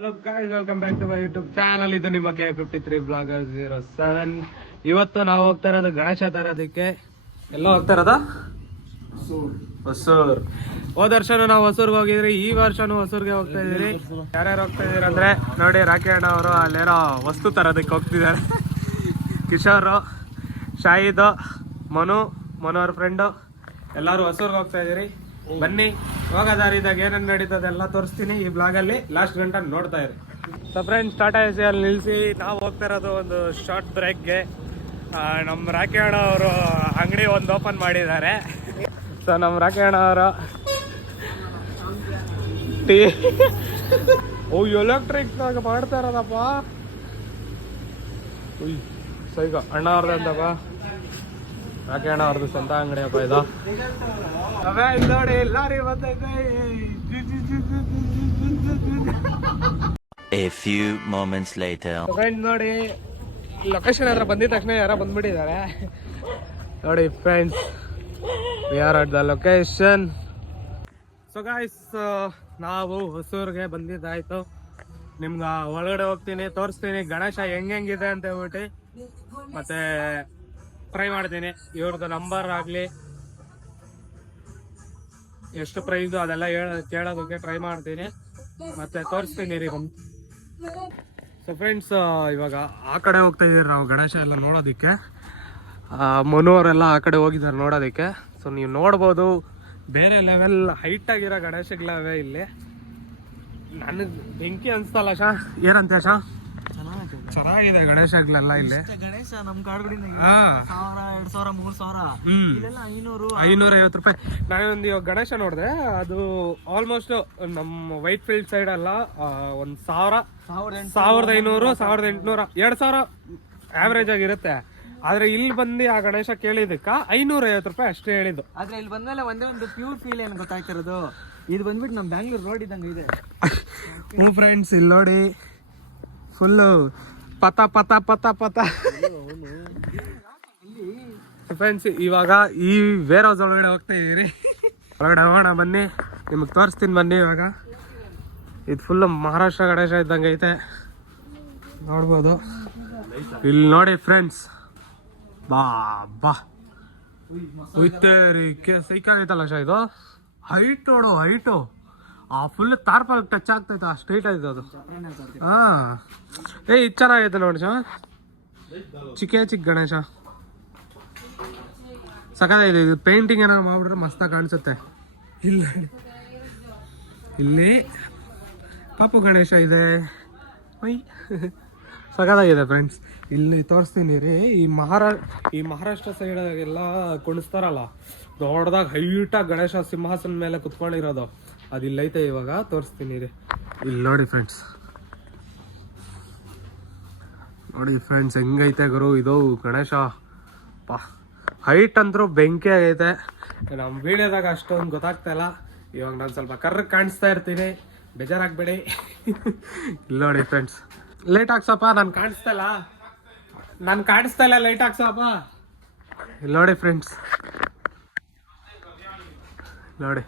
Hello guys, welcome back to my YouTube channel. ಇದು ನಿಮ್ಮ K53 blogger 07. ಇವತ್ತು ನಾವು ಹೋಗ್ತಾ ಇರೋದು ಗಣೇಶ ತರೋದಕ್ಕೆ. ಎಲ್ಲ ಹೋಗ್ತಾ ಇರೋದ ಹೊಸೂರ್. ಹೋದ ವರ್ಷನೂ ನಾವು ಹೊಸೂರ್ಗೆ ಹೋಗಿದ್ರಿ, ಈ ವರ್ಷನೂ ಹೊಸೂರ್ಗೆ ಹೋಗ್ತಾ ಇದೀರಿ. ಯಾರ್ಯಾರು ಹೋಗ್ತಾ ಇದೀರಿ ಅಂದ್ರೆ ನೋಡಿ, ರಾಕಿ ಅಣ್ಣ ಅವರು ಅಲ್ಲೇನೋ ವಸ್ತು ತರೋದಕ್ಕೆ ಹೋಗ್ತಿದ್ದಾರೆ. ಕಿಶೋರ್, ಶಾಹಿದ್, ಮನು ಅವ್ರ ಫ್ರೆಂಡು ಎಲ್ಲರೂ ಹೊಸೂರ್ಗೆ ಹೋಗ್ತಾ ಇದೀರಿ. ಬನ್ನಿ, ಹೋಗೋದಾರಿದಾಗ ಏನೇನು ನಡೀತದೆ ಎಲ್ಲ ತೋರಿಸ್ತೀನಿ ಈ ಬ್ಲಾಗಲ್ಲಿ. ಲಾಸ್ಟ್ ಗಂಟೆ ನೋಡ್ತಾ ಇರಿ. ಸೊ ಫ್ರೆಂಡ್ಸ್, ಟಾಟಾ ಎಸಿ ಅಲ್ಲಿ ನಿಲ್ಲಿಸಿ ನಾವು ಹೋಗ್ತಾ ಇರೋದು ಒಂದು ಶಾರ್ಟ್ ಬ್ರೇಕ್ಗೆ. ನಮ್ಮ ರಾಕಿ ಅಣ್ಣ ಅವರು ಅಂಗಡಿ ಒಂದು ಓಪನ್ ಮಾಡಿದ್ದಾರೆ. ಸೊ ನಮ್ಮ ರಾಕಿ ಅಣ್ಣ ಅವರು ಎಲೆಕ್ಟ್ರಿಕ್ ಮಾಡ್ತಾ ಇರೋದಪ್ಪ. ಸೊ ಈಗ ಅಣ್ಣ ಅವ್ರದಂತಪ್ಪ, ರಾಕಿ ಅಣ್ಣ ಅವ್ರದ್ದು ಸ್ವಂತ ಅಂಗಡಿ ಅಪ್ಪ ಇದು. ನೋಡಿ ಲಾರಿ ಬಂದೈತೆ. A few moments later. Friends ನೋಡಿ, ಲೊಕೇಶನ್ ಹತ್ರ ಬಂದಿದ ತಕ್ಷಣ ಯಾರೋ ಬಂದ್ಬಿಟ್ಟಿದ್ದಾರೆ. ನೋಡಿ friends, we are at the location. So guys, ನಾವು ಹೊಸೂರ್ಗೆ ಬಂದಿದ್ದಾಯ್ತು. ನಿಮ್ಗೆ ಒಳಗಡೆ ಹೋಗ್ತೀನಿ, ತೋರಿಸ್ತೀನಿ ಗಣೇಶ ಹೆಂಗಿದೆ ಅಂತ ಹೇಳ್ಬಿಟ್ಟು. ಮತ್ತೆ ಟ್ರೈ ಮಾಡ್ತೀನಿ, ಇವ್ರದ್ದು ನಂಬರ್ ಆಗಲಿ ಎಷ್ಟು ಪ್ರೈಸು ಅದೆಲ್ಲ ಕೇಳೋದಕ್ಕೆ ಟ್ರೈ ಮಾಡ್ತೀನಿ, ಮತ್ತೆ ತೋರಿಸ್ತೀನಿ ರೀ. ಸೊ ಫ್ರೆಂಡ್ಸ್, ಇವಾಗ ಆ ಕಡೆ ಹೋಗ್ತಾ ಇದೀರಿ ನಾವು ಗಣೇಶ ಎಲ್ಲ ನೋಡೋದಕ್ಕೆ. ಮನು ಅವರೆಲ್ಲ ಆ ಕಡೆ ಹೋಗಿದ್ದಾರೆ ನೋಡೋದಕ್ಕೆ. ಸೊ ನೀವು ನೋಡ್ಬೋದು, ಬೇರೆ ಲೆವೆಲ್ ಹೈಟ್ ಆಗಿರೋ ಗಣೇಶಗಳವೆ ಇಲ್ಲಿ. ನನಗೆ ಬೆಂಕಿ ಅನ್ಸ್ತಲ್ಲ ಶಾ, ಏನಂತ ಶಾ? ಚೆನ್ನಾಗಿದೆ ಗಣೇಶಗಳೆಲ್ಲ ಇಲ್ಲಿ. ಗಣೇಶ ನಮ್ ಕಾಡುಗಳಿಂದ 1000, 2000, 3000, 550 ರೂಪಾಯಿ. ನಾನೊಂದು ಇವಾಗ ಗಣೇಶ ನೋಡಿದೆ, ಅದು ಆಲ್ಮೋಸ್ಟ್ ನಮ್ಮ ವೈಟ್ ಫೀಲ್ಡ್ ಸೈಡ್ ಅಲ್ಲ, 1000, 1500, 1800, 2000 ಆವ್ರೇಜ್ ಆಗಿರುತ್ತೆ. ಆದ್ರೆ ಇಲ್ಲಿ ಬಂದು ಆ ಗಣೇಶ ಕೇಳಿದಕ್ಕ 550 ರೂಪಾಯಿ ಅಷ್ಟೇ ಹೇಳಿದ್ದು. ಆದ್ರೆ ಇಲ್ಲಿ ಬಂದ್ಮೇಲೆ ಒಂದೇ ಒಂದು ಪ್ಯೂರ್ ಫೀಲ್ ಏನು ಗೊತ್ತಾಗ್ತಿರೋದು, ಇದು ಬಂದ್ಬಿಟ್ಟು ನಮ್ ಬ್ಯಾಂಗ್ಳೂರ್ ರೋಡ್ ಇದ್ದಂಗೆ ಇದೆ. ಹ್ಞೂ ಫ್ರೆಂಡ್ಸ್, ಇಲ್ಲಿ ನೋಡಿ ಫುಲ್ಲು ಪತ ಪತ ಪತ ಪತ. ಫ್ರೆಂಡ್ಸ್, ಇವಾಗ ಈ ವೇರ್ ಹೌಸ್ ಒಳಗಡೆ ಹೋಗ್ತಾ ಇದೀರಿ. ಒಳಗಡೆ ಹೋಗೋಣ ಬನ್ನಿ, ನಿಮಗೆ ತೋರಿಸ್ತೀನಿ ಬನ್ನಿ. ಇವಾಗ ಇದು ಫುಲ್ ಮಹಾರಾಷ್ಟ್ರ ಗಣೇಶ ಇದ್ದಂಗೆ ಐತೆ, ನೋಡ್ಬೋದು. ಇಲ್ಲಿ ನೋಡಿ ಫ್ರೆಂಡ್ಸ್, ಬಾ ಬಾ ಸೈಕಲ್ ಐತಲ್ಲ ಶಾ, ಇದು ಹೈಟ್ ನೋಡು, ಹೈಟು ಆ ಫುಲ್ ತಾರ್ಪಲ್ ಟಚ್ ಆಗ್ತೈತೆ, ಆ ಸ್ಟ್ರೈಟ್ ಆಯ್ತು ಅದು. ಹಾ, ಇದು ಚೆನ್ನಾಗೈತೆ ನೋಡಿ ಶಾ, ಚಿಕ್ಕ ಗಣೇಶ ಸಖತ್ತಾಗಿದೆ. ಇದು ಪೇಂಟಿಂಗ್ ಏನಾರು ಮಾಡ್ಬಿಟ್ರೆ ಮಸ್ತಾಗಿ ಕಾಣಿಸುತ್ತೆ. ಇಲ್ಲಿ ಪಾಪು ಗಣೇಶ ಇದೆ, ಸಖತ್ತಾಗಿದೆ ಫ್ರೆಂಡ್ಸ್. ಇಲ್ಲಿ ತೋರಿಸ್ತೀನಿ ರೀ, ಈ ಮಹಾರಾಷ್ಟ್ರ ಸೈಡ್ ಎಲ್ಲ ಕುಣಿಸ್ತಾರಲ್ಲ, ದೊಡ್ಡದಾಗ ಹೈಟಾಗಿ ಗಣೇಶ ಸಿಂಹಾಸನ ಮೇಲೆ ಕುತ್ಕೊಂಡಿರೋದು, ಅದು ಇಲ್ಲೈತೆ. ಇವಾಗ ತೋರಿಸ್ತೀನಿ ರೀ, ಇಲ್ಲಿ ನೋಡಿ ಫ್ರೆಂಡ್ಸ್. ನೋಡಿ ಫ್ರೆಂಡ್ಸ್, ಹೆಂಗೈತೆ ಗುರು ಇದು ಗಣೇಶ. ಪಾ ಹೈಟ್ ಅಂದ್ರೂ ಬೆಂಕಿ ಆಗೈತೆ. ನಮ್ಮ ವಿಡಿಯೋದಾಗ ಅಷ್ಟೊಂದು ಗೊತ್ತಾಗ್ತಾ ಇಲ್ಲ. ಇವಾಗ ನಾನು ಸ್ವಲ್ಪ ಕರ್ರಗೆ ಕಾಣಿಸ್ತಾ ಇರ್ತೀನಿ, ಬೇಜಾರಾಗ್ಬೇಡಿ. ಇಲ್ಲಿ ನೋಡಿ ಫ್ರೆಂಡ್ಸ್, ಲೈಟ್ ಹಾಕ್ಸಪ್ಪ, ನಾನು ಕಾಣಿಸ್ತಾ ಇಲ್ಲ, ಲೈಟ್ ಹಾಕ್ಸಪ್ಪ. ಇಲ್ಲಿ ನೋಡಿ ಫ್ರೆಂಡ್ಸ್, ನೋಡಿ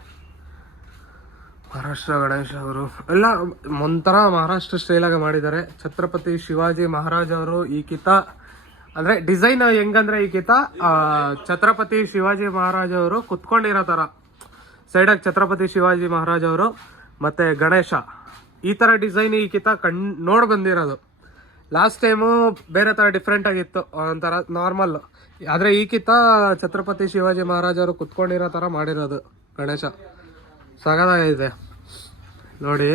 ಮಹಾರಾಷ್ಟ್ರ ಗಣೇಶ ಅವರು ಎಲ್ಲ ಒಂಥರ ಮಹಾರಾಷ್ಟ್ರ ಸ್ಟೈಲಾಗ ಮಾಡಿದ್ದಾರೆ. ಛತ್ರಪತಿ ಶಿವಾಜಿ ಮಹಾರಾಜ್ ಅವರು ಈ ಕಿತ ಅಂದ್ರೆ ಡಿಸೈನ್ ಹೆಂಗಂದ್ರೆ, ಈ ಕಿತ ಛತ್ರಪತಿ ಶಿವಾಜಿ ಮಹಾರಾಜ್ ಅವರು ಕುತ್ಕೊಂಡಿರೋ ತರ ಸೈಡಾಗಿ ಛತ್ರಪತಿ ಶಿವಾಜಿ ಮಹಾರಾಜ್ ಅವರು ಮತ್ತೆ ಗಣೇಶ ಈ ತರ ಡಿಸೈನ್ ಈ ಕಿತ ನೋಡ್ ಬಂದಿರೋದು. ಲಾಸ್ಟ್ ಟೈಮು ಬೇರೆ ತರ ಡಿಫ್ರೆಂಟ್ ಆಗಿತ್ತು, ಒಂಥರ ನಾರ್ಮಲ್. ಆದ್ರೆ ಈ ಕಿತ ಛತ್ರಪತಿ ಶಿವಾಜಿ ಮಹಾರಾಜ್ ಅವರು ಕುತ್ಕೊಂಡಿರೋ ತರ ಮಾಡಿರೋದು ಗಣೇಶ. ಸಗದಾಗಿದೆ ನೋಡಿ,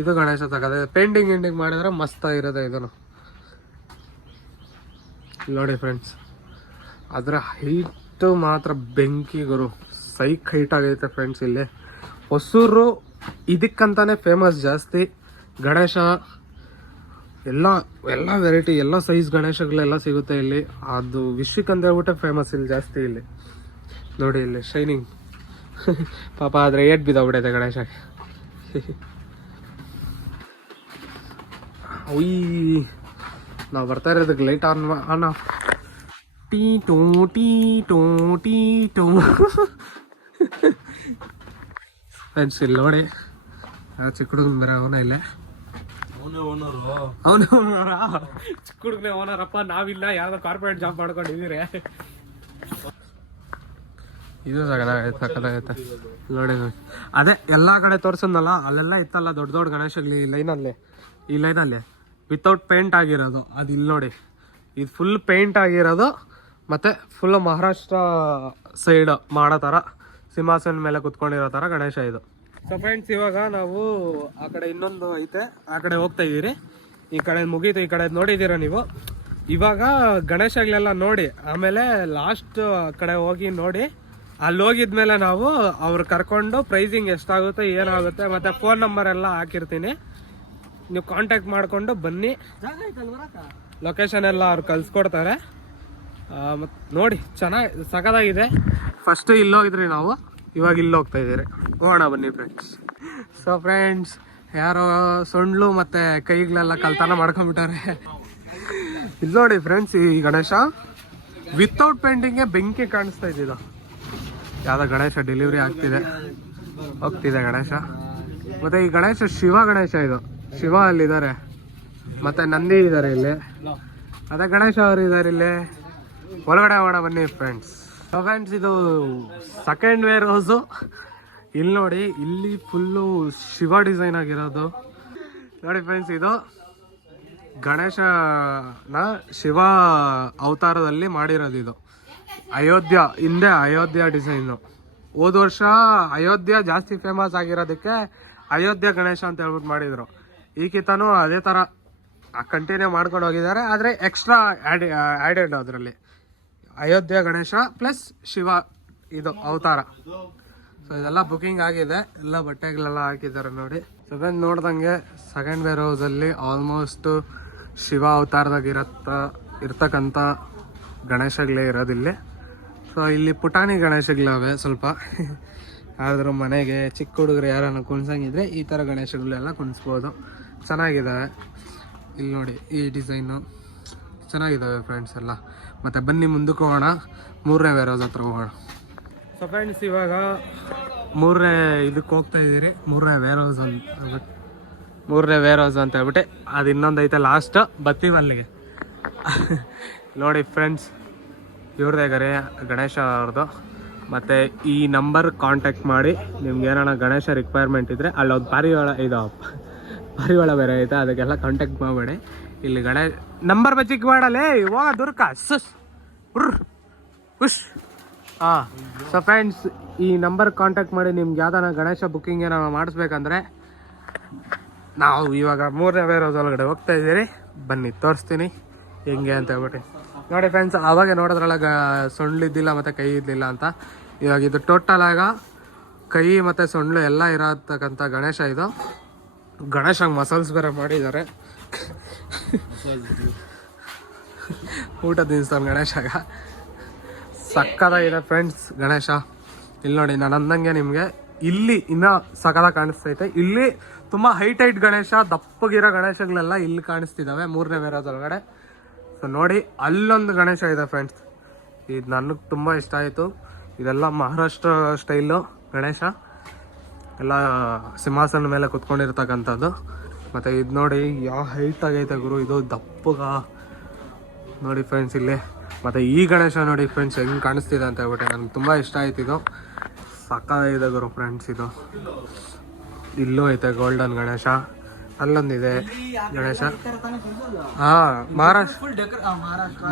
ಇದು ಗಣೇಶ ಸಗದ. ಪೇಂಟಿಂಗ್ ಮಾಡಿದ್ರೆ ಮಸ್ತ್ ಆಗಿರೋದೆ ಇದನ್ನು. ನೋಡಿ ಫ್ರೆಂಡ್ಸ್, ಅದರ ಹೈಟ್ ಮಾತ್ರ ಬೆಂಕಿ ಗುರು, ಸೈಕ್ ಹೈಟ್ ಆಗೈತೆ ಫ್ರೆಂಡ್ಸ್. ಇಲ್ಲಿ ಹೊಸೂರು ಇದಕ್ಕಂತಾನೆ ಫೇಮಸ್ ಜಾಸ್ತಿ. ಗಣೇಶ ಎಲ್ಲ ವೆರೈಟಿ, ಎಲ್ಲ ಸೈಜ್ ಗಣೇಶಗಳೆಲ್ಲ ಸಿಗುತ್ತೆ ಇಲ್ಲಿ. ಅದು ವಿಶ್ವಕ್ಕೆ ಅಂತ ಹೇಳ್ಬಿಟ್ಟೆ ಫೇಮಸ್ ಇಲ್ಲಿ ಜಾಸ್ತಿ. ಇಲ್ಲಿ ನೋಡಿ, ಇಲ್ಲಿ ಶೈನಿಂಗ್ ಪಾಪ, ಆದ್ರೆ ಏಟ್ ಬಿದ್ದೋಗ್ಬಿಡೈತೆ ಗಣೇಶಕ್ಕೆ. ನಾವು ಬರ್ತಾ ಇರೋದಕ್ಕೆ light on off tea two tea two tea two. Friends, ಇಲ್ಲಿ ನೋಡಿ, ಚಿಕ್ಕ ಹುಡುಗನ ಬೇರೆ ಅವನ ಇಲ್ಲೇ. ಅವನು ಚಿಕ್ಕ ಹುಡುಗನೇ ಓನರಪ್ಪ, ನಾವಿಲ್ಲ, ಯಾವ್ದೋ ಕಾರ್ಪೊರೇಟ್ ಜಾಬ್ ಮಾಡ್ಕೊಂಡಿದ್ದೀರಿ. ಇದು ಸಕ್ಕತ್ತಾಗೈತೆ ನೋಡಿ. ಅದೇ ಎಲ್ಲಾ ಕಡೆ ತೋರ್ಸದ್ನಲ್ಲ, ಅಲ್ಲೆಲ್ಲ ಇತ್ತಲ್ಲ ದೊಡ್ಡ ದೊಡ್ಡ ಗಣೇಶಗ್ಲಿ ಈ ಲೈನಲ್ಲಿ ವಿತೌಟ್ ಪೇಂಟ್ ಆಗಿರೋದು. ಅದು ಇಲ್ಲಿ ನೋಡಿ, ಇದು ಫುಲ್ ಪೇಂಟ್ ಆಗಿರೋದು. ಮತ್ತೆ ಫುಲ್ ಮಹಾರಾಷ್ಟ್ರ ಸೈಡ್ ಮಾಡೋ ಥರ ಸಿಂಹಾಸನ ಮೇಲೆ ಕುತ್ಕೊಂಡಿರೋ ಥರ ಗಣೇಶ ಇದು. ಸೊ ಫ್ರೆಂಡ್ಸ್, ಇವಾಗ ನಾವು ಆ ಕಡೆ ಇನ್ನೊಂದು ಐತೆ, ಆ ಕಡೆ ಹೋಗ್ತಾ ಇದ್ದೀರಿ. ಈ ಕಡೆ ಮುಗೀತು, ಈ ಕಡೆ ನೋಡಿದ್ದೀರ ನೀವು. ಇವಾಗ ಗಣೇಶಗಳೆಲ್ಲ ನೋಡಿ ಆಮೇಲೆ ಲಾಸ್ಟ್ ಕಡೆ ಹೋಗಿ ನೋಡಿ, ಅಲ್ಲಿ ಹೋಗಿದ್ಮೇಲೆ ನಾವು ಅವ್ರು ಕರ್ಕೊಂಡು ಪ್ರೈಸಿಂಗ್ ಎಷ್ಟಾಗುತ್ತೆ ಏನಾಗುತ್ತೆ ಮತ್ತೆ ಫೋನ್ ನಂಬರ್ ಎಲ್ಲ ಹಾಕಿರ್ತೀನಿ, ನೀವು ಕಾಂಟ್ಯಾಕ್ಟ್ ಮಾಡಿಕೊಂಡು ಬನ್ನಿ. ಲೊಕೇಶನ್ ಎಲ್ಲ ಅವ್ರು ಕಳ್ಸ್ಕೊಡ್ತಾರೆ. ಮತ್ತು ನೋಡಿ ಚೆನ್ನಾಗಿ ಸಖತ್ತಾಗಿದೆ. ಫಸ್ಟ್ ಇಲ್ಲಿ ಹೋಗಿದ್ರಿ ನಾವು, ಇವಾಗ ಇಲ್ಲಿ ಹೋಗ್ತಾ ಇದ್ದೀರಿ. ಹೋಗೋಣ ಬನ್ನಿ ಫ್ರೆಂಡ್ಸ್. ಸೊ ಫ್ರೆಂಡ್ಸ್, ಯಾರೋ ಸೊಂಡ್ಲು ಮತ್ತು ಕೈಗಳೆಲ್ಲ ಕಲ್ತನ ಮಾಡ್ಕೊಂಡ್ಬಿಟ್ಟಾರೆ. ಇಲ್ಲಿ ನೋಡಿ ಫ್ರೆಂಡ್ಸ್, ಈ ಗಣೇಶ ವಿತೌಟ್ ಪೇಂಟಿಂಗ್ಗೆ ಬೆಂಕಿ ಕಾಣಿಸ್ತಾ ಇದ್ದಿದ್ದು. ಯಾವುದೋ ಗಣೇಶ ಡೆಲಿವರಿ ಹೋಗ್ತಿದೆ ಗಣೇಶ. ಮತ್ತು ಈ ಗಣೇಶ ಶಿವ ಗಣೇಶ, ಇದು ಶಿವ ಅಲ್ಲಿದ್ದಾರೆ, ಮತ್ತು ನಂದಿ ಇದ್ದಾರೆ ಇಲ್ಲಿ, ಅದೇ ಗಣೇಶ ಅವರು ಇದ್ದಾರೆ ಇಲ್ಲಿ. ಒಳಗಡೆ ಹೋಗೋಣ ಬನ್ನಿ ಫ್ರೆಂಡ್ಸ್. ಫ್ರೆಂಡ್ಸ್, ಇದು ಸೆಕೆಂಡ್ ವೇರ್ ಹೌಸು. ಇಲ್ಲಿ ನೋಡಿ, ಇಲ್ಲಿ ಫುಲ್ಲು ಶಿವ ಡಿಸೈನ್ ಆಗಿರೋದು ನೋಡಿ ಫ್ರೆಂಡ್ಸ್. ಇದು ಗಣೇಶನ ಶಿವ ಅವತಾರದಲ್ಲಿ ಮಾಡಿರೋದು. ಇದು ಹಿಂದೆ ಅಯೋಧ್ಯ ಡಿಸೈನು. ಹೋದ ವರ್ಷ ಅಯೋಧ್ಯ ಜಾಸ್ತಿ ಫೇಮಸ್ ಆಗಿರೋದಕ್ಕೆ ಅಯೋಧ್ಯ ಗಣೇಶ ಅಂತ ಹೇಳ್ಬಿಟ್ಟು ಮಾಡಿದ್ರು. ಈ ಕಿತ್ತನೂ ಅದೇ ಥರ ಕಂಟಿನ್ಯೂ ಮಾಡ್ಕೊಂಡು ಹೋಗಿದ್ದಾರೆ, ಆದರೆ ಎಕ್ಸ್ಟ್ರಾ ಆ್ಯಡೆಡ್ ಅದರಲ್ಲಿ ಅಯೋಧ್ಯ ಗಣೇಶ ಪ್ಲಸ್ ಶಿವ ಇದು ಅವತಾರ. ಸೊ ಇದೆಲ್ಲ ಬುಕಿಂಗ್ ಆಗಿದೆ, ಎಲ್ಲ ಬಟ್ಟೆಗಳೆಲ್ಲ ಹಾಕಿದ್ದಾರೆ ನೋಡಿ. ಸೆಕೆಂಡ್ ನೋಡ್ದಂಗೆ ಸೆಕೆಂಡ್ ವೇರ್ ಹೌಸಲ್ಲಿ ಆಲ್ಮೋಸ್ಟ್ ಶಿವ ಅವತಾರದಾಗ ಇರ್ತಕ್ಕಂಥ ಗಣೇಶಗಳೇ ಇರೋದಿಲ್ಲಿ. ಸೊ ಇಲ್ಲಿ ಪುಟಾಣಿ ಗಣೇಶಗಳವೆ ಸ್ವಲ್ಪ. ಯಾರಾದರೂ ಮನೆಗೆ ಚಿಕ್ಕ ಹುಡುಗರು ಯಾರನ್ನು ಕುಣ್ಸಂಗಿದ್ರೆ ಈ ಥರ ಗಣೇಶಗಳೆಲ್ಲ ಕುಣಿಸ್ಬೋದು, ಚೆನ್ನಾಗಿದ್ದಾವೆ. ಇಲ್ಲಿ ನೋಡಿ, ಈ ಡಿಸೈನು ಚೆನ್ನಾಗಿದ್ದಾವೆ ಫ್ರೆಂಡ್ಸ್ ಎಲ್ಲ. ಮತ್ತು ಬನ್ನಿ ಮುಂದಕ್ಕೆ ಹೋಗೋಣ, 3ನೇ ವೇರ್ ಹೌಸ್ ಹತ್ರ ಹೋಗೋಣ. ಸೊ ಫ್ರೆಂಡ್ಸ್, ಇವಾಗ 3ನೇ ಇದಕ್ಕೆ ಹೋಗ್ತಾ ಇದ್ದೀರಿ, 3ನೇ ವೇರ್ ಹೌಸ್ ಅಂತ ಹೇಳ್ಬಿಟ್ಟು. ಅದು ಇನ್ನೊಂದು ಐತೆ ಲಾಸ್ಟ್, ಬತ್ತೀವಿ ಅಲ್ಲಿಗೆ. ನೋಡಿ ಫ್ರೆಂಡ್ಸ್, ಇವ್ರದೇ ಗಣೇಶ ಅವ್ರದ್ದು. ಮತ್ತು ಈ ನಂಬರ್ ಕಾಂಟ್ಯಾಕ್ಟ್ ಮಾಡಿ ನಿಮ್ಗೆ ಏನಾರ ಗಣೇಶ ರಿಕ್ವೈರ್ಮೆಂಟ್ ಇದ್ದರೆ ಅಲ್ಲೊಂದು ಪಾರಿವಾಳ ಬೇರೆ ಐತೆ, ಅದಕ್ಕೆಲ್ಲ ಕಾಂಟ್ಯಾಕ್ಟ್ ಮಾಡಬೇಡಿ. ಇಲ್ಲಿ ನಂಬರ್ ಬಚ್ಚಿಕ್ ಮಾಡಲೇ ಹೋಗ ದುರ್ಕ ಉಶ್. ಸೊ ಫ್ರೆಂಡ್ಸ್, ಈ ನಂಬರ್ ಕಾಂಟ್ಯಾಕ್ಟ್ ಮಾಡಿ ನಿಮ್ಗೆ ಯಾವ್ದಾನ ಗಣೇಶ ಬುಕ್ಕಿಂಗ್ ಏನಾರ ಮಾಡಿಸ್ಬೇಕಂದ್ರೆ ನಾವು ಇವಾಗ 3ನೇ ವೇರ್ ಹೌಸ್ ಒಳಗಡೆ ಹೋಗ್ತಾ ಇದ್ದೀರಿ. ಬನ್ನಿ ತೋರಿಸ್ತೀನಿ ಹೆಂಗೆ ಅಂತ ಹೇಳ್ಬಿಟ್ಟು. ನೋಡಿ ಫ್ರೆಂಡ್ಸ್, ಅವಾಗೆ ನೋಡಿದ್ರಲ್ಲ ಸೊಂಡ್ಲಿದ್ದಿಲ್ಲ ಮತ್ತು ಕೈ ಇದ್ದಿಲ್ಲ ಅಂತ. ಇವಾಗ ಇದು ಟೋಟಲ್ ಆಗ ಕೈ ಮತ್ತು ಸೊಂಡ್ಲು ಎಲ್ಲ ಇರತಕ್ಕಂಥ ಗಣೇಶ ಇದು. ಗಣೇಶಂಗೆ ಮಸಲ್ಸ್ ಬೇರೆ ಮಾಡಿದ್ದಾರೆ, ಊಟ ತಿನ್ನಿಸ್ತಾನೆ ಗಣೇಶಾಗ. ಸಕ್ಕತ್ತಾಗಿದೆ ಫ್ರೆಂಡ್ಸ್ ಗಣೇಶ. ಇಲ್ಲಿ ನೋಡಿ, ನಾನು ಅಂದಂಗೆ ನಿಮಗೆ ಇಲ್ಲಿ ಇನ್ನೂ ಸಕ್ಕತ್ತಾಗಿ ಕಾಣಿಸ್ತೈತೆ. ಇಲ್ಲಿ ತುಂಬ ಹೈಟ್ ಗಣೇಶ, ದಪ್ಪಗಿರೋ ಗಣೇಶಗಳೆಲ್ಲ ಇಲ್ಲಿ ಕಾಣಿಸ್ತಿದ್ದಾವೆ 3ನೇ ವೇರ್ ಹೌಸ್ ಒಳಗಡೆ. ಸೊ ನೋಡಿ, ಅಲ್ಲೊಂದು ಗಣೇಶ ಇದೆ ಫ್ರೆಂಡ್ಸ್, ಇದು ನನಗೆ ತುಂಬ ಇಷ್ಟ ಆಯಿತು. ಇದೆಲ್ಲ ಮಹಾರಾಷ್ಟ್ರ ಸ್ಟೈಲು ಗಣೇಶ, ಎಲ್ಲ ಸಿಂಹಾಸನ ಮೇಲೆ ಕುತ್ಕೊಂಡಿರ್ತಕ್ಕಂಥದ್ದು. ಮತ್ತು ಇದು ನೋಡಿ ಯಾವ ಹೈಟ್ ಆಗೈತೆ ಗುರು, ಇದು ದಪ್ಪಗ ನೋಡಿ ಫ್ರೆಂಡ್ಸ್ ಇಲ್ಲಿ. ಮತ್ತು ಈ ಗಣೇಶ ನೋಡಿ ಫ್ರೆಂಡ್ಸ್ ಹೆಂಗೆ ಕಾಣಿಸ್ತಿದೆ ಅಂತ ಹೇಳ್ಬಿಟ್ಟೆ, ನನಗೆ ತುಂಬ ಇಷ್ಟ ಆಯ್ತು. ಇದು ಸಕ್ಕತ್ತಾಗಿದೆ ಗುರು ಫ್ರೆಂಡ್ಸ್. ಇದು ಇಲ್ಲೂ ಐತೆ ಗೋಲ್ಡನ್ ಗಣೇಶ, ಅಲ್ಲೊಂದಿದೆ ಗಣೇಶ. ಹಾಂ,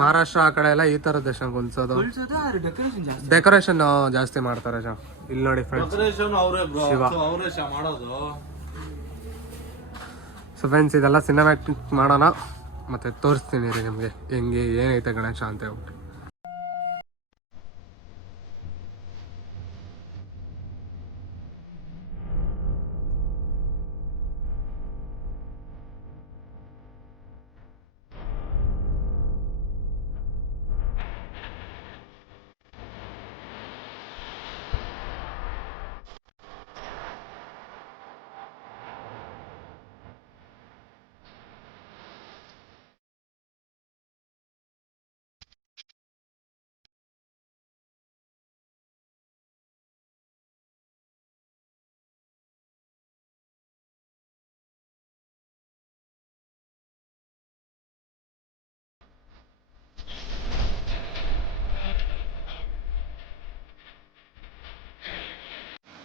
ಮಹಾರಾಷ್ಟ್ರ ಆ ಕಡೆ ಎಲ್ಲ ಈ ಥರ ದೇಶ ಕುಣಿಸೋದು, ಡೆಕೋರೇಷನ್ ಜಾಸ್ತಿ ಮಾಡ್ತಾರೆ. ಇಲ್ಲಿ ನೋಡಿ ಫ್ರೆಂಡ್ಸ್, ಶಿವ. ಸೊ ಫ್ರೆಂಡ್ಸ್, ಇದೆಲ್ಲ ಸಿನಿಮ್ಯಾಟಿಕ್ ಮಾಡೋಣ, ಮತ್ತು ತೋರಿಸ್ತೀನಿ ರೀ ನಿಮಗೆ ಹೆಂಗೆ ಏನೈತೆ ಗಣೇಶ ಅಂತ ಹೇಳ್ಬಿಟ್ಟು.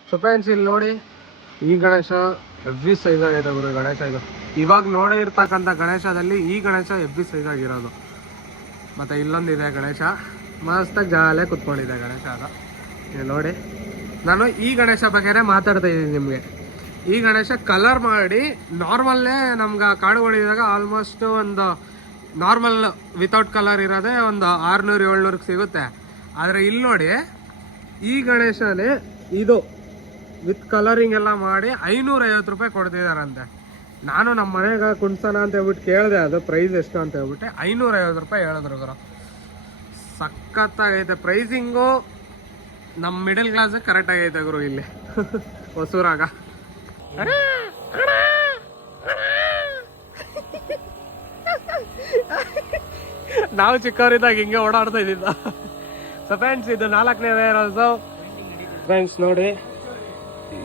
ಸೊ ಫ್ರೆಂಡ್ಸ್ ಇಲ್ಲಿ ನೋಡಿ, ಈ ಗಣೇಶ ಎವ್ರಿ ಸೈಜ್ ಆಗೈತೆ ಗುರು. ಗಣೇಶ ಇದು ಇವಾಗ ನೋಡಿರ್ತಕ್ಕಂಥ ಗಣೇಶದಲ್ಲಿ ಈ ಗಣೇಶ ಎವ್ರಿ ಸೈಜ್ ಆಗಿರೋದು. ಮತ್ತು ಇಲ್ಲೊಂದಿದೆ ಗಣೇಶ, ಮಸ್ತಾಗಿ ಜಾಲಿಯಾಗಿ ಕುತ್ಕೊಂಡಿದೆ ಗಣೇಶ. ಅದು ಇಲ್ಲಿ ನೋಡಿ, ನಾನು ಈ ಗಣೇಶ ಬಗ್ಗೆನೇ ಮಾತಾಡ್ತಾ ಇದ್ದೀನಿ ನಿಮಗೆ. ಈ ಗಣೇಶ ಕಲರ್ ಮಾಡಿ ನಾರ್ಮಲ್ಲೇ ನಮ್ಗೆ ಕಾಡುಗಳಿದಾಗ ಆಲ್ಮೋಸ್ಟ್ ಒಂದು ನಾರ್ಮಲ್ ವಿತೌಟ್ ಕಲರ್ ಇರೋದೇ ಒಂದು 600-700 ಸಿಗುತ್ತೆ. ಆದರೆ ಇಲ್ಲಿ ನೋಡಿ, ಈ ಗಣೇಶನೇ ಇದು ವಿತ್ ಕಲರಿಂಗ್ ಎಲ್ಲ ಮಾಡಿ 550 ರೂಪಾಯಿ ಕೊಡ್ತಿದಾರಂತೆ. ನಾನು ನಮ್ಮ ಮನೆಗೆ ಕುಣ್ಸೋಣ ಅಂತ ಹೇಳ್ಬಿಟ್ಟು ಕೇಳಿದೆ, ಅದು ಪ್ರೈಸ್ ಎಷ್ಟು ಅಂತ ಹೇಳ್ಬಿಟ್ಟೆ. 550 ರೂಪಾಯಿ ಹೇಳಿದ್ರು ಗುರು. ಸಖತ್ತಾಗೈತೆ ಪ್ರೈಸಿಂಗು. ನಮ್ಮ ಮಿಡಲ್ ಕ್ಲಾಸ್ ಕರೆಕ್ಟ್ ಆಗೈತೆ ಗುರು ಇಲ್ಲಿ ಹೊಸೂರಾಗ. ನಾವು ಚಿಕ್ಕವರಿದ್ದಾಗ ಹಿಂಗೆ ಓಡಾಡ್ತಾ ಇದ್ದಿದ್ದ. ಸೊ ಫ್ರೆಂಡ್ಸ್, ಇದು 4ನೇ ವೇರ್ ಆಲ್ಸೋ. ಫ್ರೆಂಡ್ಸ್ ನೋಡಿ,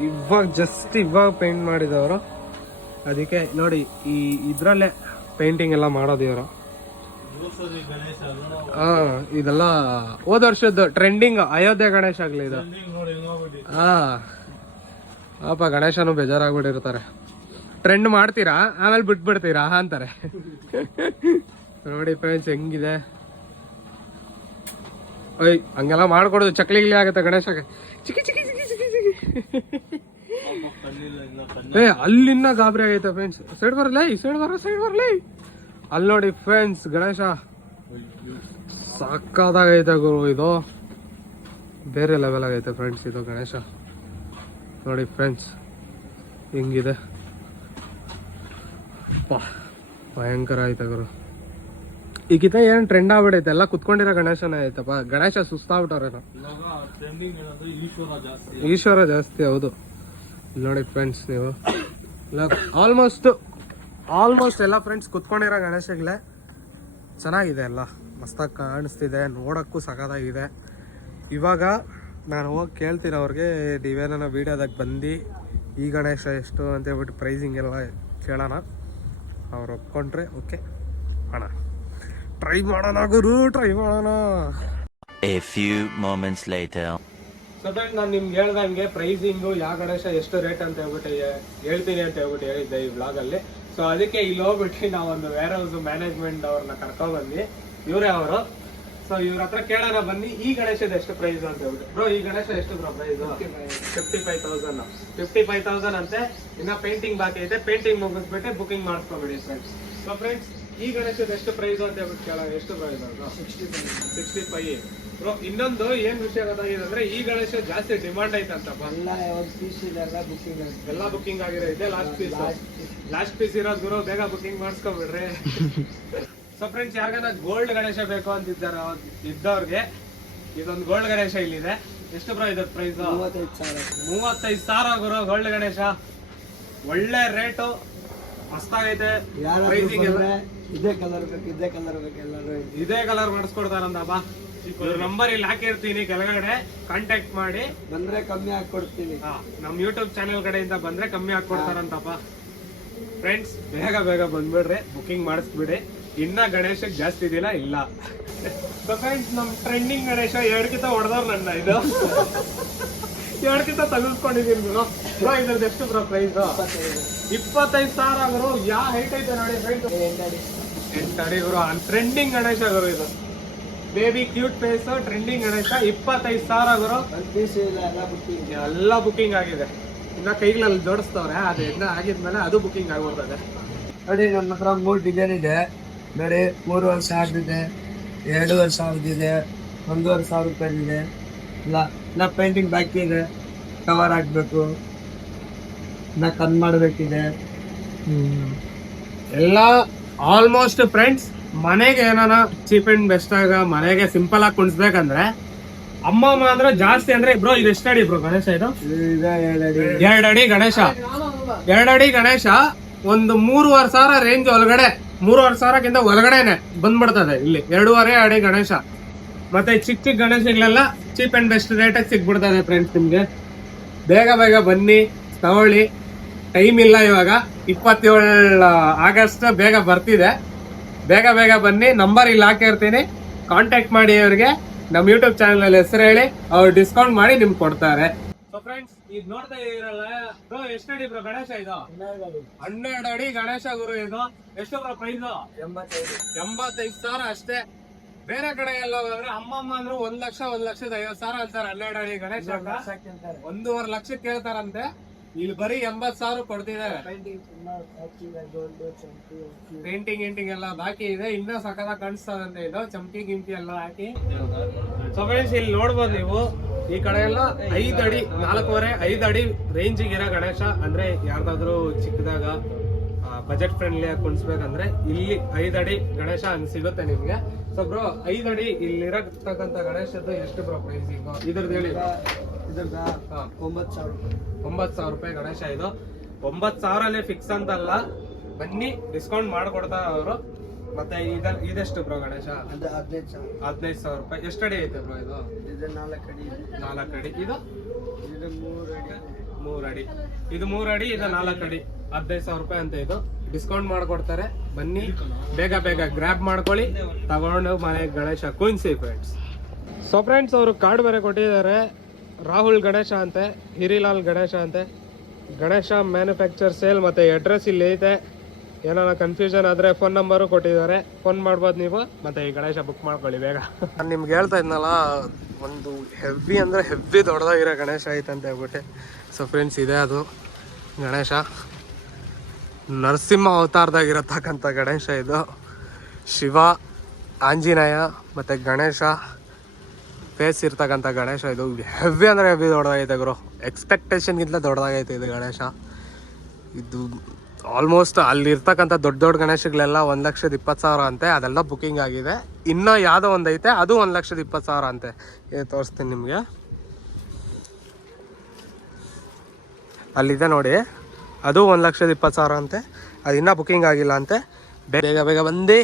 ಇವಾಗ ಪೇಂಟ್ ಮಾಡಿದವರು. ಅದಕ್ಕೆ ನೋಡಿ, ಈ ಇದ್ರಲ್ಲೇ ಪೇಂಟಿಂಗ್ ಎಲ್ಲ ಮಾಡೋದು ಇವರು. ಇದೆಲ್ಲ ಹೋದ ವರ್ಷದ ಟ್ರೆಂಡಿಂಗ್ ಅಯೋಧ್ಯೆ ಗಣೇಶ ಆಗ್ಲಿ ಇದು. ಪಾಪ ಗಣೇಶನು ಬೇಜಾರಾಗ್ಬಿಟ್ಟಿರ್ತಾರೆ. ಟ್ರೆಂಡ್ ಮಾಡ್ತೀರಾ ಆಮೇಲೆ ಬಿಟ್ಬಿಡ್ತೀರಾ ಅಂತಾರೆ. ನೋಡಿ ಫ್ರೆಂಡ್ಸ್ ಹೆಂಗಿದೆ. ಓಯ್, ಹಂಗೆಲ್ಲ ಮಾಡ್ಕೊಡೋದು ಚಕ್ಲಿಗ್ಲಿ ಆಗುತ್ತೆ ಗಣೇಶಗೆ. ಚಿಕ್ಕಿ ಚಿಕ್ಕಿ ಚಿಕ್ಕಿ ಚಿಕ್ಕಿ ಚಿಕ್ಕಿ. ಅಲ್ಲಿನ್ನ ಗಾಬರಿ ಆಗೈತೆ ಫ್ರೆಂಡ್ಸ್. ಸೈಡ್ ಬರಲೇ. ಅಲ್ಲಿ ನೋಡಿ ಫ್ರೆಂಡ್ಸ್, ಗಣೇಶ ಸಾಕಾದಾಗೈತೆ ಗುರು. ಇದು ಬೇರೆ ಲೆವೆಲ್ ಆಗೈತೆ ಫ್ರೆಂಡ್ಸ್ ಇದು ಗಣೇಶ. ನೋಡಿ ಫ್ರೆಂಡ್ಸ್ ಹೆಂಗಿದೆ, ಭಯಂಕರ ಐತೆ ಗುರು. ಈಗಿತ ಏನ್ ಟ್ರೆಂಡ್ ಆಗ್ಬಿಡೈತೆ, ಎಲ್ಲ ಕುತ್ಕೊಂಡಿರೋ ಗಣೇಶನೇ ಐತಪ್ಪ. ಗಣೇಶ ಸುಸ್ತಾಗ್ಬಿಟ್ಟವ್ರೇನೋ. ಈಶ್ವರ ಜಾಸ್ತಿ, ಹೌದು. ನೋಡಿ ಫ್ರೆಂಡ್ಸ್, ನೀವು ಆಲ್ಮೋಸ್ಟ್ ಎಲ್ಲ ಫ್ರೆಂಡ್ಸ್ ಕುತ್ಕೊಂಡಿರೋ ಗಣೇಶಗಳೇ ಚೆನ್ನಾಗಿದೆ. ಎಲ್ಲ ಮಸ್ತಾಗಿ ಕಾಣಿಸ್ತಿದೆ, ನೋಡೋಕ್ಕೂ ಸಖತ್ತಾಗಿದೆ. ಇವಾಗ ನಾನು ಹೋಗಿ ಕೇಳ್ತೀನಿ ಅವ್ರಿಗೆ, ನೀವೇನ ವೀಡಿಯೋದಾಗ ಬಂದು ಈ ಗಣೇಶ ಎಷ್ಟು ಅಂತ ಹೇಳ್ಬಿಟ್ಟು ಪ್ರೈಸಿಂಗ್ ಎಲ್ಲ ಕೇಳೋಣ. ಅವ್ರು ಒಪ್ಕೊಂಡ್ರೆ ಓಕೆ ಅಣ್ಣ, ಟ್ರೈ ಮಾಡೋಣ ಗುರು, ಟ್ರೈ ಮಾಡೋಣ. A few moments later. So friend, ನಾನು ನಿಮ್ಗೆ ಹೇಳ್ದಂಗೆ ಪ್ರೈಸಿಂಗು ಯಾವ ಗಣೇಶ ಎಷ್ಟು ರೇಟ್ ಅಂತ ಹೇಳ್ಬಿಟ್ಟು ಹೇಳ್ತೀನಿ ಅಂತ ಹೇಳ್ಬಿಟ್ಟು ಹೇಳಿದ್ದೆ ಈ ವ್ಲಾಗಲ್ಲಿ. ಸೊ ಅದಕ್ಕೆ ಇಲ್ಲಿ ಹೋಗ್ಬಿಟ್ಟು ನಾವೊಂದು ವೇರ್ ಹೌಸ್ ಮ್ಯಾನೇಜ್ಮೆಂಟ್ ಅವ್ರನ್ನ ಕರ್ಕೊಂಡ್ಬಂದು, ಇವರೇ ಅವರು. ಸೊ ಇವ್ರ ಹತ್ರ ಕೇಳೋಣ ಬನ್ನಿ, ಈ ಗಣೇಶದ ಎಷ್ಟು ಪ್ರೈಸ್ ಅಂತ ಹೇಳ್ಬಿಟ್ಟು. ಬ್ರೋ, ಈ ಗಣೇಶ ಎಷ್ಟು ಬ್ರೋ ಪ್ರೈಸ್? 55,000. 55,000 ಅಂತೆ. ಇನ್ನ ಪೇಂಟಿಂಗ್ ಬಾಕಿ ಐತೆ, ಪೇಂಟಿಂಗ್ ಮುಗಿಸ್ಬಿಟ್ಟು ಬುಕಿಂಗ್ ಮಾಡಿಸ್ಕೊಬಿಡಿ ಫ್ರೆಂಡ್ಸ್. ಸೊ ಫ್ರೆಂಡ್ಸ್, ಈ ಗಣೇಶದ ಎಷ್ಟು ಪ್ರೈಸ್ ಅಂತ ಹೇಳ್ಬಿಟ್ಟು ಕೇಳೋಣ. ಎಷ್ಟು ಪ್ರೈಸ್ ಅಂತ? 65. ಬ್ರೋ, ಇನ್ನೊಂದು ಏನ್ ವಿಷಯ ಗೊತ್ತಾಗಿದೆ ಅಂದ್ರೆ, ಈ ಗಣೇಶ ಜಾಸ್ತಿ ಡಿಮಾಂಡ್ ಐತಂತಪ್ಪ. ಎಲ್ಲ ಬುಕಿಂಗ್ ಆಗಿದೆ. ಇದೆ ಲಾಸ್ಟ್ ಪೀಸ್ ಇರೋದು ಗುರು, ಬೇಗ ಬುಕಿಂಗ್ ಮಾಡಿಸ್ಕೊಬಿಡ್ರಿ. ಸೊ ಫ್ರೆಂಡ್ಸ್, ಯಾರಿಗಾನ ಗೋಲ್ಡ್ ಗಣೇಶ ಬೇಕು ಅಂತಿದ್ದಾರೆ ಇದ್ದವ್ರಿಗೆ ಇದೊಂದು ಗೋಲ್ಡ್ ಗಣೇಶ ಇಲ್ಲಿದೆ. ಎಷ್ಟು ಬ್ರೋ ಇದ್ರ ಪ್ರೈಸ್? 35,000 ಗುರು. ಗೋಲ್ಡ್ ಗಣೇಶ ಒಳ್ಳೆ ರೇಟು, ಮಸ್ತಾಗೈತೆ. ಪ್ರೈಸಿಂಗ್ ಎಲ್ಲ ಇದೇ ಕಲರ್ ಮಾಡಿಸ್ಕೊಡ್ತಾರಂತಪ್ಪ. ನಂಬರ್ ಇಲ್ಲಿ ಹಾಕಿರ್ತೀನಿ ಕೆಳಗಡೆ, ಕಾಂಟ್ಯಾಕ್ಟ್ ಮಾಡಿ ಬಂದ್ರೆ ಕಮ್ಮಿ ಹಾಕೊಡ್ತೀನಿ. ನಮ್ ಯೂಟ್ಯೂಬ್ ಚಾನೆಲ್ ಕಡೆಯಿಂದ ಬಂದ್ರೆ ಕಮ್ಮಿ ಹಾಕೊಡ್ತಾರಂತಪ್ಪ. ಫ್ರೆಂಡ್ಸ್, ಬೇಗ ಬಂದ್ಬಿಡ್ರಿ, ಬುಕಿಂಗ್ ಮಾಡಿಸ್ಬಿಡಿ. ಇನ್ನ ಗಣೇಶಕ್ಕೆ ಜಾಸ್ತಿ ದಿನ ಇಲ್ಲ. ಸೊ ಫ್ರೆಂಡ್ಸ್, ನಮ್ ಟ್ರೆಂಡಿಂಗ್ ಗಣೇಶ 2 ಕಿಂತ ಹೊಡೆದವ್ರು ನನ್ನ. ಇದು 2 ಕಿಂತ ತೆಗೆದುಕೊಂಡಿದೀನಿ ಗುರು. ಬ್ರೋ, ಇದ್ರದ್ದು ಎಷ್ಟು ಬ್ರೋ ಪ್ರೈಸ್? 25,000 ಗುರು. ಯಾವ ಹೈಟ್ ಐತೆ ನೋಡಿ ಫ್ರೆಂಡ್ಸ್, 8 ಅಡಿ ಗುರು. ಟ್ರೆಂಡಿಂಗ್ ಗಣೇಶ ಗುರು ಇದು. Baby cute face trending Ganesha. 25,000 ಗುರು. ಎಲ್ಲ ಬುಕಿಂಗ್ ಆಗಿದೆ. ಇನ್ನ ಕೈಗಳಲ್ಲಿ ಜೋಡಿಸ್ತವ್ರೆ, ಅದು ಇನ್ನ ಆಗಿದ್ಮೇಲೆ ಅದು ಬುಕಿಂಗ್ ಆಗ್ಬಿಡ್ತದೆ. ನೋಡಿ, ನಮ್ಮ ಹತ್ರ 3 ಡಿಸೈನ್ ಇದೆ ನೋಡಿ. 3,500 ಇದೆ, 2,500 ಇದೆ, 1,500 ರೂಪಾಯಿ ಇದೆ. ಇಲ್ಲ ಪೇಂಟಿಂಗ್ ಬಾಕಿ ಇದೆ, ಕವರ್ ಹಾಕ್ಬೇಕು, ಇನ್ನ ಕನ್ ಮಾಡಬೇಕಿದೆ. ಎಲ್ಲ ಆಲ್ಮೋಸ್ಟ್ ಫ್ರೆಂಡ್ಸ್, ಮನೆಗೆ ಏನಾನ ಚೀಪ್ ಅಂಡ್ ಬೆಸ್ಟ್ ಆಗ ಮನೆಗೆ ಸಿಂಪಲ್ ಆಗಿ ಕುಣಿಸ್ಬೇಕಂದ್ರೆ ಅಮ್ಮ ಅಂದ್ರೆ ಜಾಸ್ತಿ ಅಂದ್ರೆ. ಬ್ರೋ, ಇದು ಎಷ್ಟು ಅಡಿ ಬ್ರೋ ಗಣೇಶ? ಇದು 2 ಅಡಿ ಗಣೇಶ. 2 ಅಡಿ ಗಣೇಶ ಒಂದು 3,500 ರೇಂಜ್ ಒಳಗಡೆ, 3,500ಕ್ಕಿಂತ ಒಳಗಡೆನೆ ಬಂದ್ಬಿಡ್ತದೆ ಇಲ್ಲಿ 2.5 ಅಡಿ ಗಣೇಶ. ಮತ್ತೆ ಚಿಕ್ಕ ಗಣೇಶಗಳೆಲ್ಲ ಚೀಪ್ ಅಂಡ್ ಬೆಸ್ಟ್ ರೇಟಾಗಿ ಸಿಗ್ಬಿಡ್ತದೆ ಫ್ರೆಂಡ್ಸ್. ನಿಮ್ಗೆ ಬೇಗ ಬನ್ನಿ, ತಗೊಳ್ಳಿ. ಟೈಮ್ ಇಲ್ಲ ಇವಾಗ, 27 ಆಗಸ್ಟ್ ಬೇಗ ಬರ್ತಿದೆ. ಬೇಗ ಬನ್ನಿ. ನಂಬರ್ ಇಲ್ಲಿ ಹಾಕಿರ್ತೀನಿ, ಕಾಂಟ್ಯಾಕ್ಟ್ ಮಾಡಿ ಅವ್ರಿಗೆ. ನಮ್ಮ ಯೂಟ್ಯೂಬ್ ಚಾನಲ್ ಅಲ್ಲಿ ಹೆಸರು ಹೇಳಿ, ಅವ್ರು ಡಿಸ್ಕೌಂಟ್ ಮಾಡಿ ನಿಮ್ಗೆ ಕೊಡ್ತಾರೆ. ಸೊ ಫ್ರೆಂಡ್ಸ್ ಈಗ ನೋಡ್ತಾ ಇದೀರಲ್ಲ ಬ್ರೋ, ಎಷ್ಟಡಿ ಬ್ರೋ ಗಣೇಶ ಇದು? 12 ಅಡಿ ಗಣೇಶ ಗುರು. ಇದು ಎಷ್ಟು ಬ್ರೋ ಪ್ರೈಸ್? 85,000 ಅಷ್ಟೇ. ಬೇರೆ ಕಡೆ ಎಲ್ಲ ಹೋದ್ರೆ ಅಮ್ಮಮ್ಮ ಅಂದ್ರು 1,50,000 ಅಂತಾರೆ 12 ಅಡಿ ಗಣೇಶ. 1.5 ಲಕ್ಷ ಕೇಳ್ತಾರಂತೆ. ಇಲ್ಲಿ ಬರೀ 80,000 ಕೊಡ್ತಿದ್ದಾರೆ. ಪೇಂಟಿಂಗ್ ಎಲ್ಲ ಬಾಕಿ ಇದೆ. ಇನ್ನೂ ಸಕಲ ಕಾಣಿಸ್ತದಂತೆ ಇದು, ಚಮಕಿ ಗಿಂಕಿ ಎಲ್ಲ ಹಾಕಿ. ಸೊ ಫ್ರೆಂಡ್ಸ್ ಇಲ್ಲಿ ನೋಡ್ಬೋದು ನೀವು, ಈ ಕಡೆ ಎಲ್ಲ 5 ಅಡಿ 4.5 5 ಅಡಿ ರೇಂಜಿಗೆ ಇರೋ ಗಣೇಶ. ಅಂದ್ರೆ ಯಾರ್ದಾದ್ರು ಚಿಕ್ಕದಾಗ ಬಜೆಟ್ ಫ್ರೆಂಡ್ಲಿ ಆಗಿ ಕುಣಿಸ್ಬೇಕಂದ್ರೆ ಇಲ್ಲಿ 5 ಅಡಿ ಗಣೇಶ ಹಂಗ್ ಸಿಗುತ್ತೆ ನಿಮ್ಗೆ. ಸೊ ಬ್ರೋ 5 ಅಡಿ ಇಲ್ಲಿರತಕ್ಕಂತ ಗಣೇಶದ್ದು ಎಷ್ಟು ಬ್ರೋ ಪ್ರೈಸ್? ಈಗ ಇದ್ರದ್ದು ಹೇಳಿ. 9,000 ರೂಪಾಯಿ ಗಣೇಶ ಇದು. 9,000 ಫಿಕ್ಸ್ ಅಂತಲ್ಲ, ಬನ್ನಿ ಡಿಸ್ಕೌಂಟ್ ಮಾಡ್ಕೊಡ್ತಾರ ಅವರು. ಮತ್ತೆ ಇದೆಷ್ಟು ಬ್ರೋ ಗಣೇಶ? 15,000 ರೂಪಾಯಿ. ಎಷ್ಟು ಅಡಿ ಐತೆ ಬ್ರೋ ಇದು? 4 ಅಡಿ. ಇದು 3 ಅಡಿ. ಇದು 3 ಅಡಿ, ಇದು 4 ಅಡಿ. 15,000 ರೂಪಾಯಿ ಅಂತ ಇದು. ಡಿಸ್ಕೌಂಟ್ ಮಾಡ್ಕೊಡ್ತಾರೆ, ಬನ್ನಿ ಬೇಗ ಗ್ರ್ಯಾಬ್ ಮಾಡ್ಕೊಳ್ಳಿ, ತಗೊಂಡು ಮನೆ ಗಣೇಶ ಕುಣಿಸಿ ಫ್ರೆಂಡ್ಸ್. ಸೊ ಫ್ರೆಂಡ್ಸ್ ಅವರು ಕಾರ್ಡ್ ಬೇರೆ ಕೊಟ್ಟಿದ್ದಾರೆ. ರಾಹುಲ್ ಗಣೇಶ ಅಂತೆ, ಹಿರಿಲಾಲ್ ಗಣೇಶ ಅಂತೆ. ಗಣೇಶ ಮ್ಯಾನುಫ್ಯಾಕ್ಚರ್ ಸೇಲ್ ಮತ್ತೆ ಅಡ್ರೆಸ್ ಇಲ್ಲಿ ಐತೆ. ಏನಾರ ಕನ್ಫ್ಯೂಷನ್ ಆದ್ರೆ ಫೋನ್ ನಂಬರು ಕೊಟ್ಟಿದ್ದಾರೆ, ಫೋನ್ ಮಾಡ್ಬೋದು ನೀವು. ಮತ್ತೆ ಈ ಗಣೇಶ ಬುಕ್ ಮಾಡ್ಕೊಳ್ಳಿ ಬೇಗ. ನಾನು ನಿಮ್ಗೆ ಹೇಳ್ತಾ ಇದ್ನಲ್ಲ, ಒಂದು ಹೆವಿ ಅಂದ್ರೆ ಹೆವಿ ದೊಡ್ಡದಾಗಿರೋ ಗಣೇಶ ಐತೆ ಅಂತ ಹೇಳ್ಬಿಟ್ಟೆ. ಸೊ ಫ್ರೆಂಡ್ಸ್ ಇದೆ ಅದು ಗಣೇಶ. ನರಸಿಂಹ ಅವತಾರದಾಗಿರತಕ್ಕಂಥ ಗಣೇಶ ಇದು. ಶಿವ, ಆಂಜನೇಯ ಮತ್ತೆ ಗಣೇಶ ಫೇಸ್ ಇರ್ತಕ್ಕಂಥ ಗಣೇಶ ಇದು. ಹೆವಿ ಅಂದರೆ ಹೆವಿ ದೊಡ್ಡದಾಗೈತೆ ಗುರು, ಎಕ್ಸ್ಪೆಕ್ಟೇಷನ್ಗಿಂತ ದೊಡ್ಡದಾಗೈತೆ ಇದು ಗಣೇಶ. ಇದು ಆಲ್ಮೋಸ್ಟ್ ಅಲ್ಲಿರ್ತಕ್ಕಂಥ ದೊಡ್ಡ ಗಣೇಶಗಳೆಲ್ಲ 1,20,000 ಅಂತೆ. ಅದೆಲ್ಲ ಬುಕ್ಕಿಂಗ್ ಆಗಿದೆ. ಇನ್ನೂ ಯಾವುದೋ ಒಂದು ಐತೆ, ಅದು 1,20,000 ಅಂತೆ. ಇದು ತೋರಿಸ್ತೀನಿ ನಿಮಗೆ, ಅಲ್ಲಿದೆ ನೋಡಿ, ಅದು 1,20,000 ಅಂತೆ. ಅದು ಇನ್ನೂ ಬುಕ್ಕಿಂಗ್ ಆಗಿಲ್ಲ ಅಂತೆ. ಬೇಗ ಬಂದು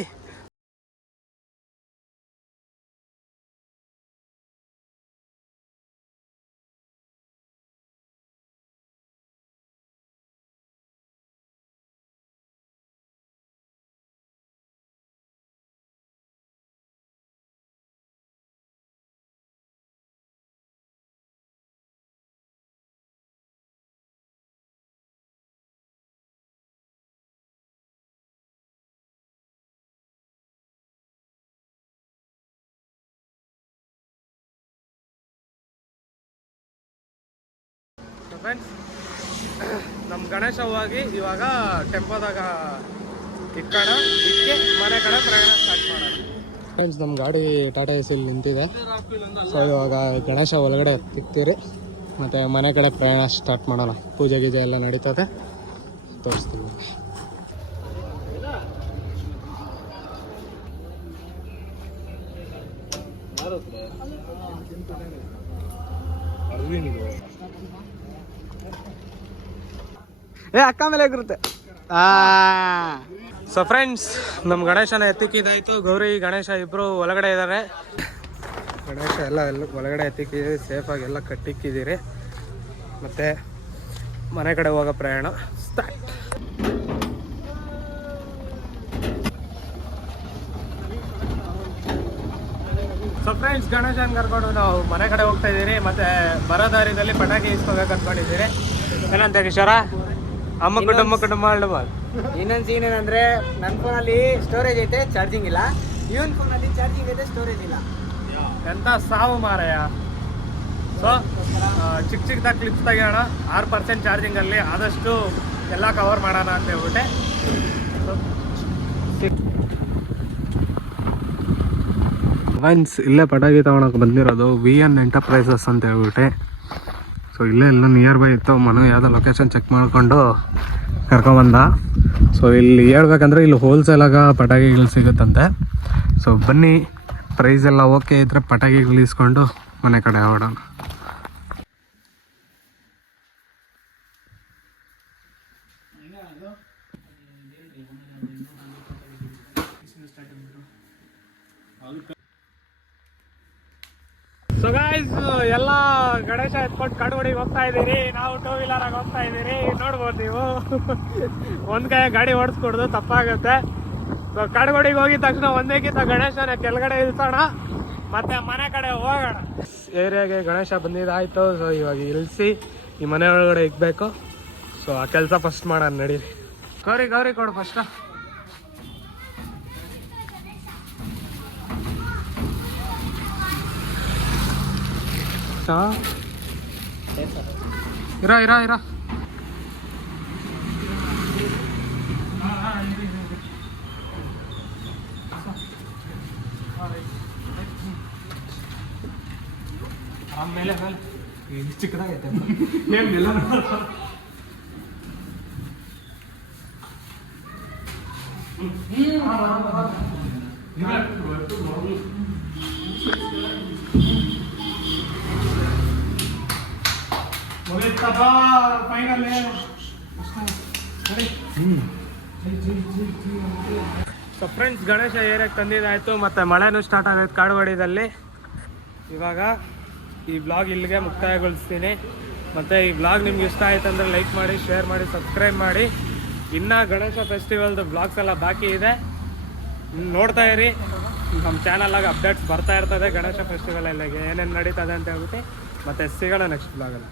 ಫ್ರೆಂಡ್ಸ್ ನಮ್ಮ ಗಣೇಶ ಹೋಗಿ ಇವಾಗ ಟೆಂಪೋದಾಗ ಇಕ್ಕೋಣ, ಮನೆ ಕಡೆ ಪ್ರಯಾಣ ಸ್ಟಾರ್ಟ್ ಮಾಡೋಣ. ಫ್ರೆಂಡ್ಸ್ ನಮ್ಮ ಗಾಡಿ ಟಾಟಾ ಎಸ್ ಇಲ್ಲಿ ನಿಂತಿದೆ. ಸೊ ಇವಾಗ ಗಣೇಶ ಒಳಗಡೆ ತಿಕ್ತೀರಿ, ಮತ್ತು ಮನೆ ಕಡೆ ಪ್ರಯಾಣ ಸ್ಟಾರ್ಟ್ ಮಾಡೋಣ. ಪೂಜೆ ಗೀಜೆ ಎಲ್ಲ ನಡೀತದೆ, ತೋರಿಸ್ತೀವಿ. ಅಕ್ಕ ಮೇಲೆ ಆಗಿರುತ್ತೆ. ಸೊ ಫ್ರೆಂಡ್ಸ್ ನಮ್ಮ ಗಣೇಶನ ಎತ್ತಿಕ್ಕಿದಾಯ್ತು. ಗೌರಿ ಗಣೇಶ ಇಬ್ರು ಒಳಗಡೆ ಇದ್ದಾರೆ. ಗಣೇಶ ಎಲ್ಲ ಒಳಗಡೆ ಎತ್ತಿಕ್ಕಿದ್ದೀರಿ, ಸೇಫಾಗಿ ಎಲ್ಲ ಕಟ್ಟಿಕ್ಕಿದ್ದೀರಿ. ಮತ್ತೆ ಮನೆ ಕಡೆ ಹೋಗೋ ಪ್ರಯಾಣ ಸ್ಟಾರ್ಟ್. ಸೊ ಫ್ರೆಂಡ್ಸ್ ಗಣೇಶನ್ ಕರ್ಕೊಂಡು ನಾವು ಮನೆ ಕಡೆ ಹೋಗ್ತಾ ಇದ್ದೀರಿ. ಮತ್ತೆ ಬರೋ ದಾರಿದಲ್ಲಿ ಪಟಾಕಿ ಇಸ್ಕೋಬೇಕು ಅನ್ಕೊಂಡಿದ್ದೀರಿ. ಏನಂತ ಕಿಶೋರ? ಅಮ್ಮ ಕುಟುಂಬ ಇನ್ನೊಂದು ಸೀನ್ ಏನಂದ್ರೆ, ನನ್ನ ಫೋನಲ್ಲಿ ಸ್ಟೋರೇಜ್ ಐತೆ, ಚಾರ್ಜಿಂಗ್ ಇಲ್ಲ. ಇವನ್ ಫೋನಲ್ಲಿ ಚಾರ್ಜಿಂಗ್ ಐತೆ, ಸ್ಟೋರೇಜ್ ಇಲ್ಲ. ಎಂತ ಸಾವು ಮಾರಾಯ. ಸೊ ಚಿಕ್ಕದಾಗಿ ಕ್ಲಿಪ್ಸ್ ತೆಗಿಯೋಣ. 6% ಚಾರ್ಜಿಂಗಲ್ಲಿ ಆದಷ್ಟು ಎಲ್ಲ ಕವರ್ ಮಾಡೋಣ ಅಂತ ಹೇಳ್ಬಿಟ್ಟೆ. ಫ್ರೆಂಡ್ಸ್ ಇಲ್ಲೇ ಪಟಾಕಿ ತಗೊಳಕ್ಕೆ ಬಂದಿರೋದು VN ಎಂಟರ್ಪ್ರೈಸಸ್ ಅಂತ ಹೇಳ್ಬಿಟ್ಟೆ. ಸೊ ಇಲ್ಲೇ ಎಲ್ಲ ನಿಯರ್ ಬೈ ಇತ್ತು. ಮನು ಯಾವುದೋ ಲೊಕೇಶನ್ ಚೆಕ್ ಮಾಡಿಕೊಂಡು ಕರ್ಕೊಂಬಂದ. ಸೊ ಇಲ್ಲಿ ಹೇಳ್ಬೇಕಂದ್ರೆ ಇಲ್ಲಿ ಹೋಲ್ಸೇಲಾಗ ಪಟಾಕಿಗಳು ಸಿಗುತ್ತಂತೆ. ಸೊ ಬನ್ನಿ, ಪ್ರೈಸ್ ಎಲ್ಲ ಓಕೆ ಇದ್ರೆ ಪಟಾಕಿಗಳು ಇಸ್ಕೊಂಡು ಮನೆ ಕಡೆ ಹೊರಡೋಣ. ಸೊ ಗೈಸ್ ಎಲ್ಲ ಗಣೇಶ ಎತ್ಕೊಂಡು ಕಡುಗಡಿಗೆ ಹೋಗ್ತಾ ಇದ್ದೀರಿ. ನಾವು 2 ವೀಲರ್ ಆಗಿ ಹೋಗ್ತಾ ಇದ್ದೀರಿ, ನೋಡ್ಬೋದು ನೀವು. ಒಂದ್ ಕೈ ಗಾಡಿ ಓಡಿಸ್ಕೊಡ್ದು ತಪ್ಪಾಗುತ್ತೆ. ಸೊ ಕಡುಗಡಿಗೆ ಹೋಗಿದ ತಕ್ಷಣ ಒಂದೇಕಿಂತ ಗಣೇಶನ ಕೆಳಗಡೆ ಇಳಿಸೋಣ. ಮತ್ತೆ ಮನೆ ಕಡೆ ಹೋಗೋಣ. ಏರಿಯಾಗೆ ಗಣೇಶ ಬಂದಿದ್ದಾಯ್ತು. ಸೊ ಇವಾಗ ಇಳಿಸಿ ಈ ಮನೆ ಒಳಗಡೆ ಇಕ್ಬೇಕು. ಸೊ ಆ ಕೆಲಸ ಫಸ್ಟ್ ಮಾಡೋಣ ನಡೀರಿ. ಗೌರಿ ಕೊಡು ಫಸ್ಟ್. ಇರ ಆಮೇಲೆ ಚಿಕ್ಕದಾಗೈತೆ ಫೈನಲ್. ಸೊ ಫ್ರೆಂಡ್ಸ್, ಗಣೇಶ ಏರಿಯಾಗೆ ತಂದಿದ್ದಾಯ್ತು. ಮತ್ತೆ ಮಳೆನೂ ಸ್ಟಾರ್ಟ್ ಆಗೈತೆ ಕಾಡುವಾಡಿದಲ್ಲಿ. ಇವಾಗ ಈ ಬ್ಲಾಗ್ ಇಲ್ಲಿಗೆ ಮುಕ್ತಾಯಗೊಳಿಸ್ತೀನಿ. ಮತ್ತು ಈ ಬ್ಲಾಗ್ ನಿಮ್ಗೆ ಇಷ್ಟ ಆಯ್ತು ಅಂದರೆ ಲೈಕ್ ಮಾಡಿ, ಶೇರ್ ಮಾಡಿ, ಸಬ್ಸ್ಕ್ರೈಬ್ ಮಾಡಿ. ಇನ್ನೂ ಗಣೇಶ ಫೆಸ್ಟಿವಲ್ದು ಬ್ಲಾಗ್ಸ್ ಎಲ್ಲ ಬಾಕಿ ಇದೆ, ನೋಡ್ತಾ ಇರಿ. ನಮ್ಮ ಚಾನಲಾಗ ಅಪ್ಡೇಟ್ಸ್ ಬರ್ತಾ ಇರ್ತದೆ ಗಣೇಶ ಫೆಸ್ಟಿವಲ್ ಎಲ್ಲ ಏನೇನು ನಡೀತದೆ ಅಂತ ಹೇಳ್ಬಿಟ್ಟು. ಮತ್ತೆ ಸಿಗೋಣ ನೆಕ್ಸ್ಟ್ ಬ್ಲಾಗಲ್ಲಿ.